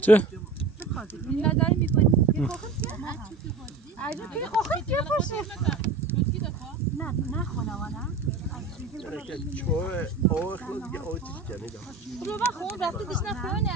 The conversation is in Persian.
چه؟ نداری میکنی عجب که خوخه که باشه نه خانواده چوه آخ لازم که آتیش کنید رو بخون رفته دیش نخونه